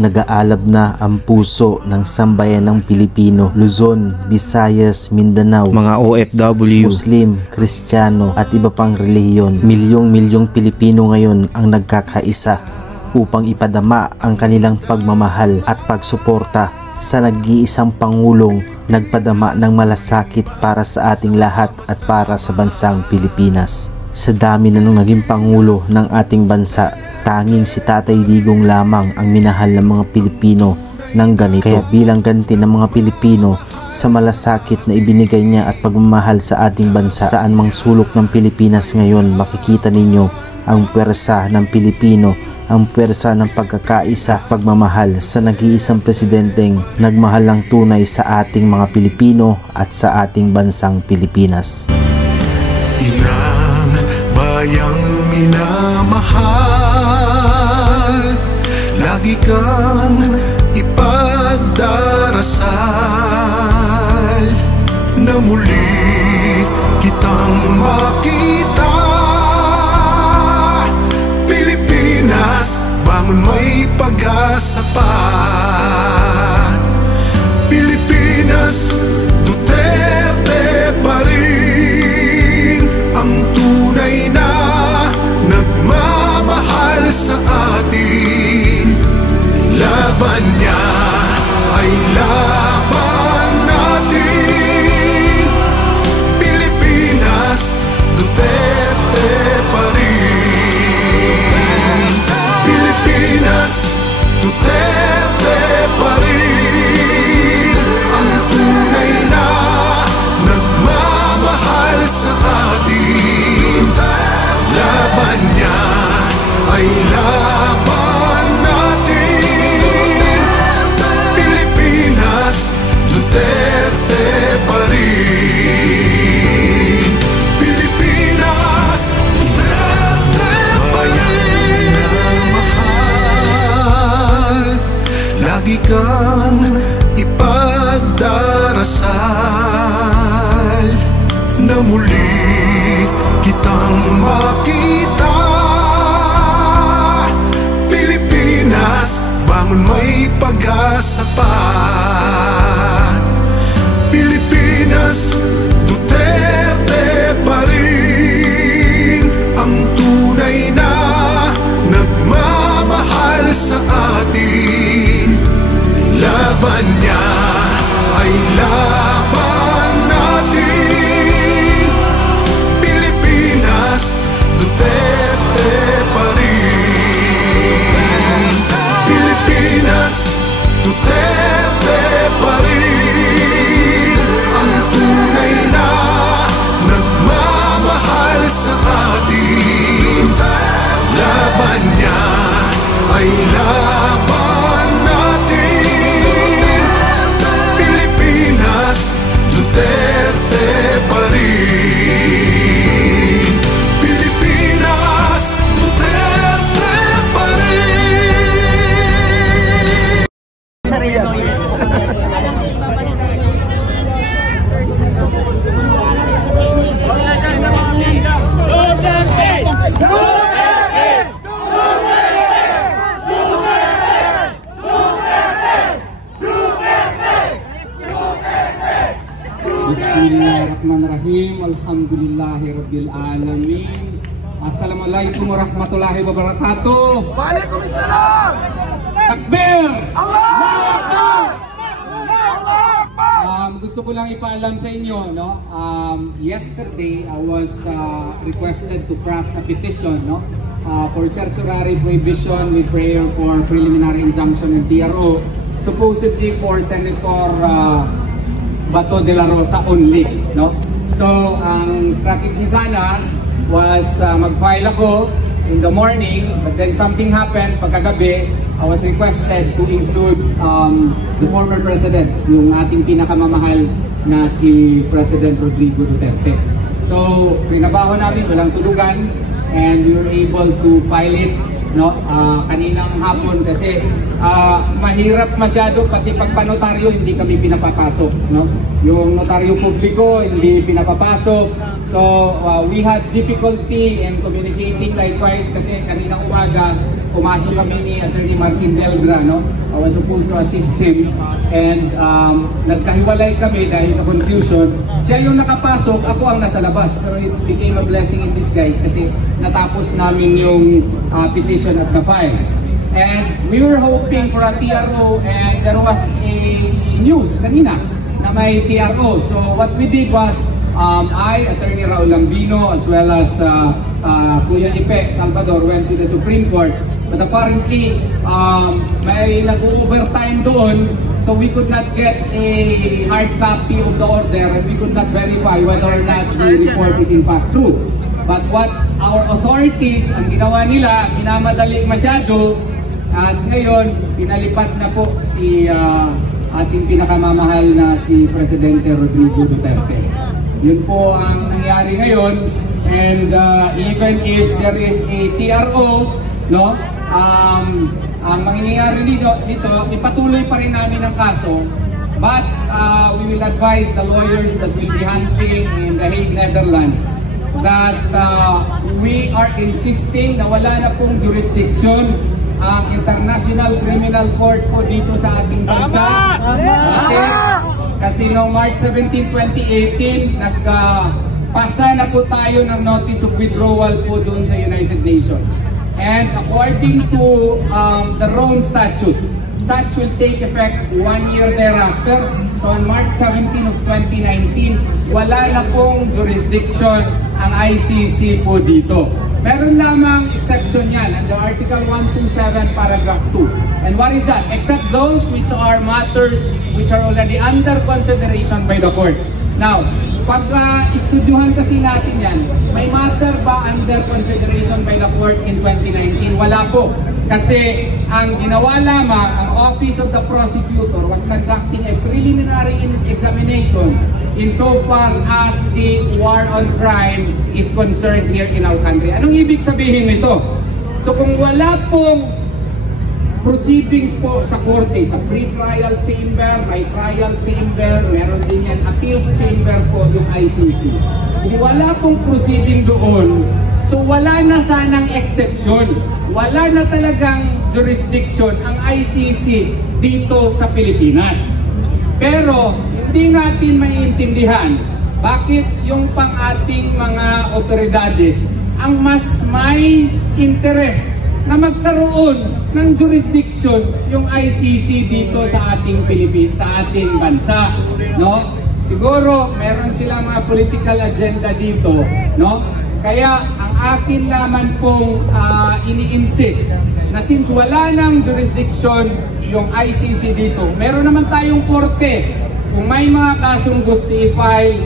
Nag-aalab na ang puso ng sambayanang Pilipino, Luzon, Visayas, Mindanao, mga OFW, Muslim, Kristiyano at iba pang relihiyon. Milyong-milyong Pilipino ngayon ang nagkakaisa upang ipadama ang kanilang pagmamahal at pagsuporta sa nag-iisang Pangulong nagpadama ng malasakit para sa ating lahat at para sa bansang Pilipinas. Sa dami na nung naging Pangulo ng ating bansa, tanging si Tatay Digong lamang ang minahal ng mga Pilipino ng ganito. Kaya bilang ganti ng mga Pilipino sa malasakit na ibinigay niya at pagmamahal sa ating bansa, saan mang sulok ng Pilipinas ngayon, makikita ninyo ang pwersa ng Pilipino, ang pwersa ng pagkakaisa, pagmamahal sa nag-iisang presidenteng nagmahal ng tunay sa ating mga Pilipino at sa ating bansang Pilipinas. Inang bayang minamahal, lagi kang ipagdarasal na muli kitang makita. Pilipinas, bangon, may pag-asa pa. Pilipinas, Duterte pa rin ang tunay na nagmamahal sa atin. Laban niya ay laban natin. Pilipinas, Duterte pa rin. Pilipinas, Duterte pa rin ang tunay na nagmamahal sa atin. Laban niya ay laban natin. Pilipinas, Duterte pa rin. Pilipinas, Duterte pa rin. Mahal, lagi kang ipagdarasal na muli kitang makita. Pilipinas, bangon, may pag-asa pa. Pilipinas, Duterte pa rin ang tunay na nagmamahal sa atin. Laban niya ay laban natin. Pilipinas, Duterte pa rin. Pilipinas, Duterte pa rin ang tunay na nagmamahal sa atin. Laban niya ay laban natin. Pilipinas, Duterte pa rin. Pilipinas, Duterte pa rin. Bismillahirrahmanirrahim. Alhamdulillahi Rabbil Alamin. Assalamualaikum warahmatullahi wabarakatuh. Waalaikumsalam. Takbir! Allahu Akbar! Allahu Akbar! Gusto ko lang ipaalam sa inyo, no? Yesterday, I was requested to craft a petition, no? For certiorari prohibition with prayer for preliminary injunction and TRO, supposedly for Senator Bato de la Rosa only, no? So, ang strategy sana was mag-file ako in the morning, but then something happened pagkagabi. I was requested to include the former president, yung ating pinakamamahal na si President Rodrigo Duterte. So, rinabaho namin, walang tulugan, and we were able to file it, no, kaninang hapon kasi mahirap masyado, pati pagpanotaryo hindi kami pinapapasok, no? Yung notaryo publiko hindi pinapapasok. So we had difficulty in communicating likewise kasi kaninang umaga pumasok kami ni Attorney Martin Belgra, no? I was supposed to assist him, and nagkahiwalay kami dahil sa confusion. Siya yung nakapasok, ako ang nasa labas, pero it became a blessing in disguise kasi natapos namin yung petition at na-file. And we were hoping for a TRO, and there was a news kanina na may TRO. So what we did was, I, Attorney Raul Lambino, as well as Kuya Ipe Salvador went to the Supreme Court. But apparently, may nag-overtime doon, so we could not get a hard copy of the order, and we could not verify whether or not the report is in fact true. But what our authorities, ang ginawa nila, minamadali masyado, at ngayon, pinalipat na po si ating pinakamamahal na si Presidente Rodrigo Duterte. Yun po ang nangyari ngayon, and even if there is a TRO, no, ang mangyayari dito, ipatuloy pa rin namin ang kaso, but we will advise the lawyers that will be handling in The Hague, Netherlands, that we are insisting na wala na pong jurisdiction ang International Criminal Court po dito sa ating bansa. Bakit? Kasi noong March 17, 2018, nagpasa na po tayo ng notice of withdrawal po doon sa United Nations. And according to the Rome Statute, such will take effect 1 year thereafter. So on March 17 of 2019, wala na pong jurisdiction ang ICC po dito. Meron lamang exception yan under Article 127 Paragraph 2. And what is that? Except those which are matters which are already under consideration by the court. Now, pag istudyuhan kasi natin yan, may matter ba under consideration by the court in 2019? Wala po. Kasi ang ginawa lamang, ang Office of the Prosecutor was conducting a preliminary examination insofar as the war on crime is concerned here in our country. Anong ibig sabihin nito? So kung wala pong proceedings po sa korte, sa pre-trial chamber, may trial chamber, meron din yan appeals chamber po yung ICC. Kung wala pong proceeding doon, so wala na sanang exception. Wala na talagang jurisdiction ang ICC dito sa Pilipinas. Pero hindi natin maiintindihan bakit yung pang-ating mga otoridades ang mas may interest na magkaroon ng jurisdiction yung ICC dito sa ating Pilipinas, sa ating bansa, no? Siguro meron silang mga political agenda dito, no? Kaya ang akin naman pong ini-insist na since wala nang jurisdiction yung ICC dito, meron naman tayong korte. Kung may mga kasong gusto i-file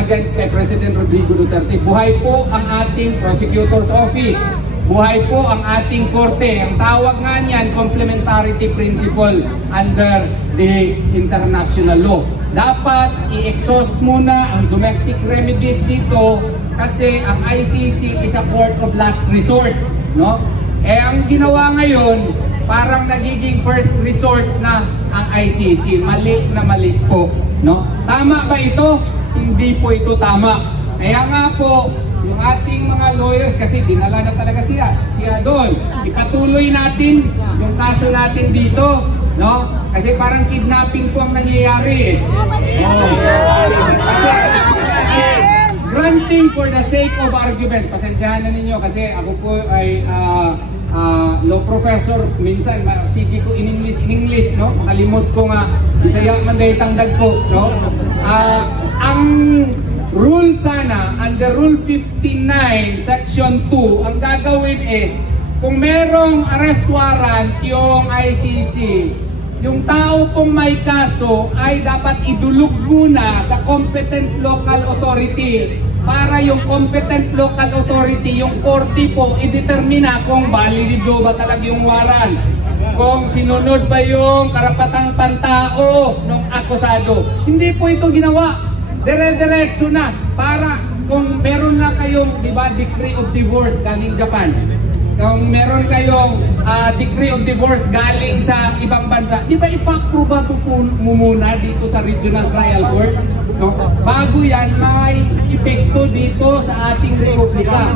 against kay President Rodrigo Duterte, buhay po ang ating prosecutor's office. Buhay po ang ating korte. Ang tawag nga niyan, complementarity principle under the international law. Dapat i-exhaust muna ang domestic remedies dito kasi ang ICC is a court of last resort, no? Eh ang ginawa ngayon, parang nagiging first resort na ang ICC. Mali na mali po, no? Tama ba ito? Hindi po ito tama. Kaya nga po, yung ating mga lawyers, kasi dinala na talaga siya doon. Ipatuloy natin yung kaso natin dito, no? Kasi parang kidnapping po ang nangyayari, eh. Kasi granting for the sake of argument, pasensyahan na ninyo kasi ako po ay law professor, minsan sige ko in English, no? Makalimot ko nga Bisaya man day tangdag ko, no? Ang rule sana under Rule 59 Section 2, ang gagawin is kung merong arrest warrant yung ICC, yung tao pong may kaso ay dapat idulog muna sa competent local authority para yung competent local authority, yung korte po, i-determina kung valido ba talaga yung warrant, kung sinunod ba yung karapatang pantao ng akusado. Hindi po ito ginawa. Dire-diretso na para kung meron na kayong, di ba, decree of divorce galing Japan. Kung meron kayong decree of divorce galing sa ibang bansa, di ba ipaproba mo muna dito sa Regional Trial Court? No? Bago yan, may epekto dito sa ating republika.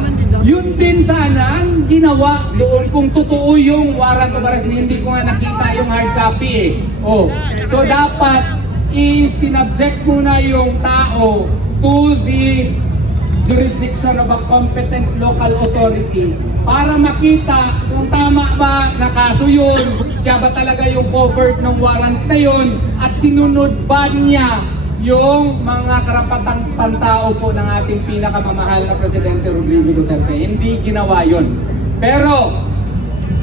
Yun din sana ang ginawa doon kung totoo yung warrant of arrest. Hindi ko nga nakita yung hard copy eh. Oh. So dapat i-sinubject muna yung tao to the jurisdiction of a competent local authority para makita kung tama ba na kaso yun, siya ba talaga yung covered ng warrant na yun, at sinunod ba niya yung mga karapatang pantao po ng ating pinakamamahal na Presidente Rodrigo Duterte. Hindi ginawa yun. Pero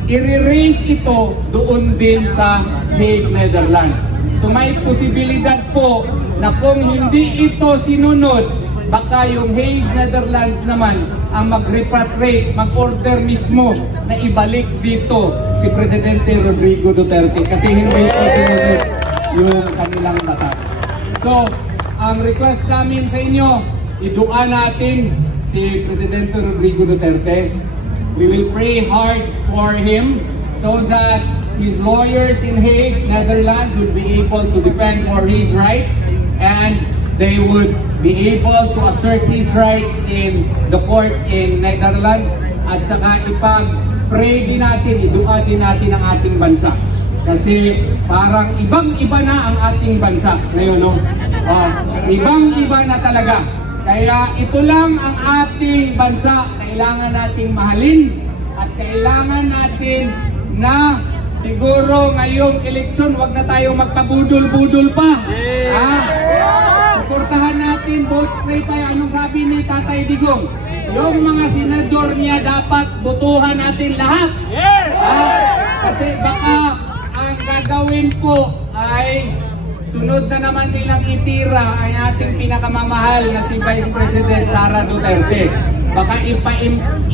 i-raise ito doon din sa Hague, Netherlands. So may posibilidad po na kung hindi ito sinunod, baka yung Hague, Netherlands naman ang mag-repatriate, mag-order mismo na ibalik dito si Presidente Rodrigo Duterte kasi hindi ito sinunod yung kanilang batas. So, ang request namin sa inyo, idua natin si Presidente Rodrigo Duterte. We will pray hard for him so that his lawyers in Hague, Netherlands will be able to defend for his rights and they would be able to assert his rights in the court in Netherlands at saka ipag-pray din natin, idua din natin ang ating bansa. Kasi parang ibang-iba na ang ating bansa ngayon, no? Ibang-iba na talaga. Kaya ito lang ang ating bansa, kailangan nating mahalin at kailangan natin na siguro ngayong eleksyon, wag na tayong magpabudol-budol pa. Suportahan natin, vote straight tayo. Anong sabi ni Tatay Digong? Yung mga senador niya dapat botohan natin lahat. Kasi baka ang gagawin po ay sunod na naman nilang itira ay ating pinakamamahal na si Vice President Sara Duterte. Baka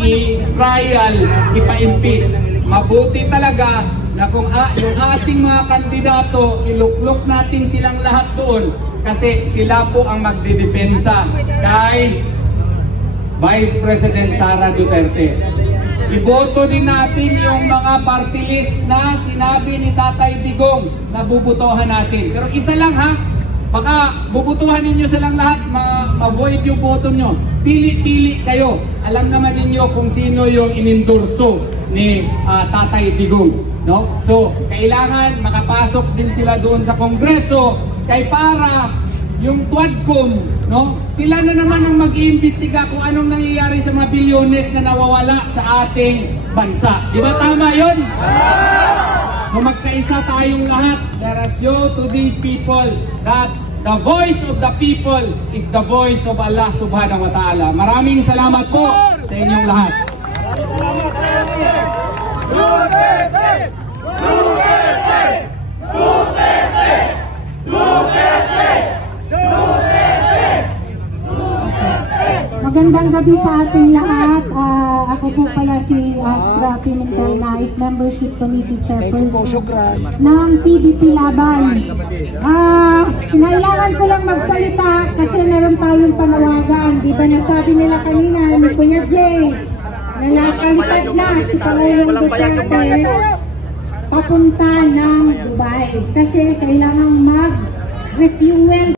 i-trial, ipa-impeach. Mabuti talaga na kung yung ating mga kandidato, iluklok natin silang lahat doon kasi sila po ang magdidepensa kay Vice President Sara Duterte. Iboto din natin yung mga party list na sinabi ni Tatay Digong na bubutuhan natin. Pero isa lang ha, baka bubutuhan ninyo silang lahat, ma-void yung boto nyo. Pili-pili kayo. Alam naman ninyo kung sino yung inendorso ni Tatay Digong. No? So, kailangan makapasok din sila doon sa Kongreso kay para yung Quadcom, no? Sila na naman ang mag-iimbestiga kung anong nangyayari sa mga bilyones na nawawala sa ating bansa. Di ba tama yun? So magkaisa tayong lahat. Let us show to these people that the voice of the people is the voice of Allah subhanahu wa ta'ala. Maraming salamat po sa inyong lahat. Duterte! Duterte! Duterte! Duterte! Magandang gabi sa ating lahat. Ako po pala si Astra Pimentel Naik, Membership Committee Chairperson ng PDP Laban. Kailangan ko lang magsalita kasi meron tayong panawagan. Di ba nasabi nila kanina ni Kuya Jay na nakalipad na si Pangulong Duterte papunta ng Dubai kasi kailangang mag-refuel